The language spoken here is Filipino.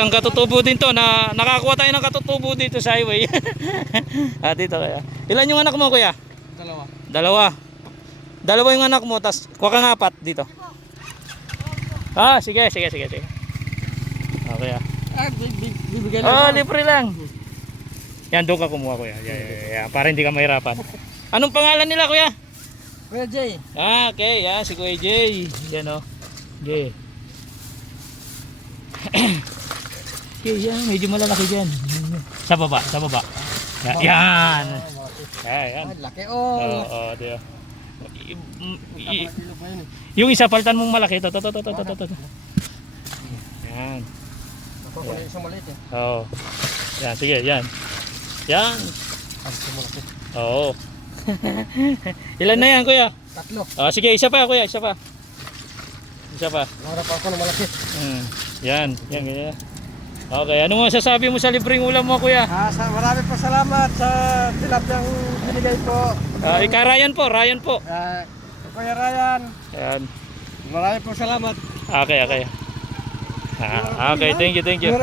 Ang katutubo din to na nakakuha tayo ng katutubo dito sa highway. Dito kaya. Ilan yung anak mo, kuya? Dalawa. Dalawa yung anak mo, tas kuha kang apat dito. Sige. Okay. Bibigyan Libre lang. Yan, doon ka kumuha, kuya. Yeah. Para hindi ka mahirapan. Anong pangalan nila, kuya? Kuya Jay. Okay. Yan, si Kuya Jay. Yan, o. Jay. Okay, yan. Medyo malalaki dyan. Sa baba. Yan. Yan. Laki Oo, diyo. Yung isa paltan mong malaki. Ito. Yan. Ako kunin isang maliit eh. Oo. Yan, sige, yan. Yan. Oo. Ilan na yan, kuya? 3. Sige, isa pa, kuya, isa pa. Nangarap ako ng malaki. Yan, ganyan. Okay, ano mo sasabi mo sa libreng ulam mo, kuya? Marami po salamat sa tilapiyang binigay po. Ryan po. Kuya Ryan. Ayan. Marami po salamat. Okay. Okay, thank you.